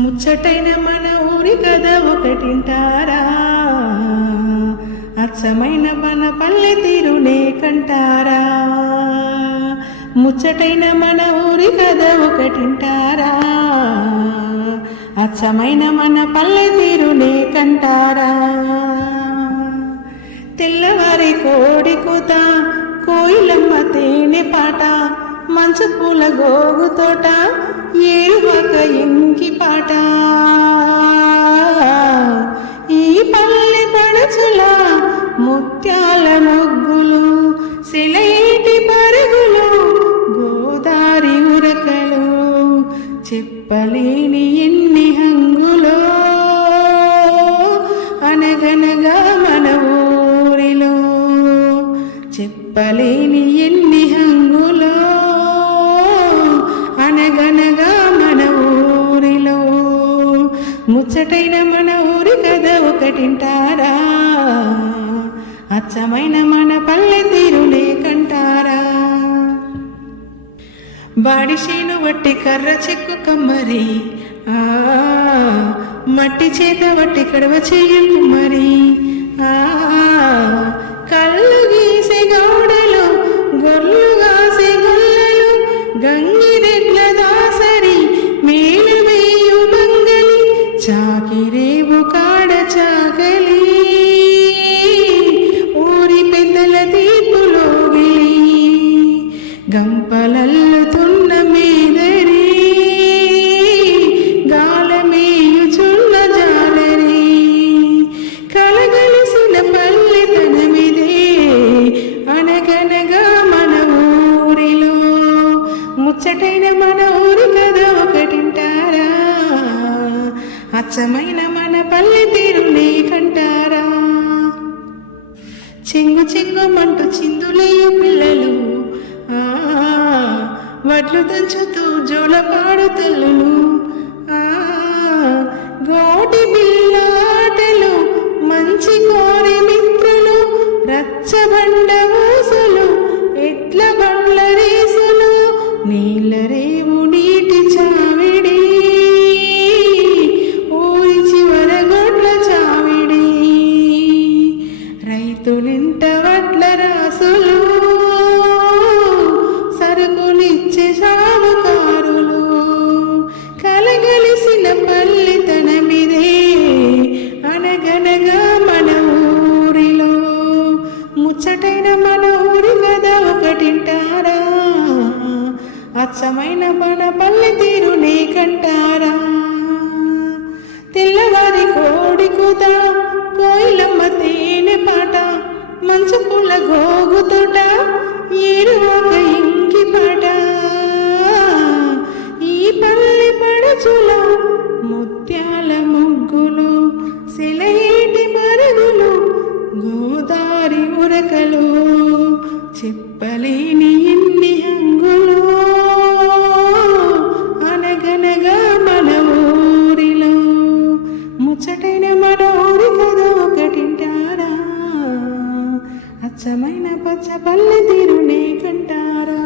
ముచ్చటైన మన ఊరి కథ ఒకటింటారా, అచ్చమైన మన పల్లె తీరునే కంటారా. ముచ్చటైన మన ఊరి కథ ఒకటింటారా, అచ్చమైన మన పల్లె తీరునే కంటారా. తెల్లవారి కోడి కూత, కోయిలమ్మ తేనె పాట, మంచు పూల గోగు తోట, ఏరువాక ఎంకి పాట. ఈ పల్లె పడచుల ముత్యాల ముగ్గులు, సెలయేటి పరుగులు, గోదారి ఉరకలు, చెప్పలేని ఎన్ని హంగులో అనగనగా మన ఊరిలో. చెప్పలేని ఎన్ని హంగులో అనగనగా మన ఊరిలో. ముచ్చటైన మన ఊరి కథ ఒకటింటారా, అచ్చమైన మన పల్లె తీరులే కంటారా. బాడిశేను వట్టి కర్ర చెక్కు కమ్మరి, మట్టి చేత వట్టి కడవ చెయ్యకు మరి. కళ్ళు గీసే గౌడలు, గొర్రెలు గాసే గొల్లలు, గంగిరెడ్ల దాసరి, మేలు వేయు మంగలి, చాకిరేవు కాడ చాకలి, ఊరి పెద్దల తీర్పులో గిలి, గంపలల్లుతున్న మేదరి, గాలమేయుచున్న జాలరి, కలగలిసిన పల్లెతనమిదే అనగనగా మన ఊరిలో. ముచ్చటైన మన ఊరి కథ ఒకటింటారా, అచ్చమైన మన పల్లె తీరునే కంటారా. చెంగు చెంగుమంటూ చిందులేయు పిల్లలు, వడ్లు దంచుతూ జోలపాడు తల్లులు, గోటి బిల్లాటలు, మంచి కోరి మిత్రులు, రచ్చబండ ఊసులు, ఎట్ల బండ్ల రేసులు, నీళ్ళ రేవు నీటి చావిడి, ఊరి చివర గొడ్ల చావిడి, రైతులింట వడ్ల రాసులు, సరుకులిచ్చే సావుకారులు, కలగలిసిన పల్లెతనమిదే అనగనగా మన ఊరిలో. ముచ్చటైన మన ఊరి కథ ఒకటింటారా, అచ్చమైన మన పల్లె తీరునే కంటారా. తెల్లవారి కోడి కూత, కోయిలమ్మ తేనె పాట, మంచు పూల గోగు తోట, ఏరువాక ఇంకి పాట. ఈ పల్లె పడచుల ముత్యాల ముగ్గులు, సెలయేటి పరుగులు, గోదారి ఉరకలు, చెప్పలేని ఎన్ని హంగులు అనగనగా మన ఊరిలో. ముచ్చటైన మన ఊరి కథ ఒకటింటారా, అచ్చమైన పచ్చ పల్లె తీరునే కంటారా.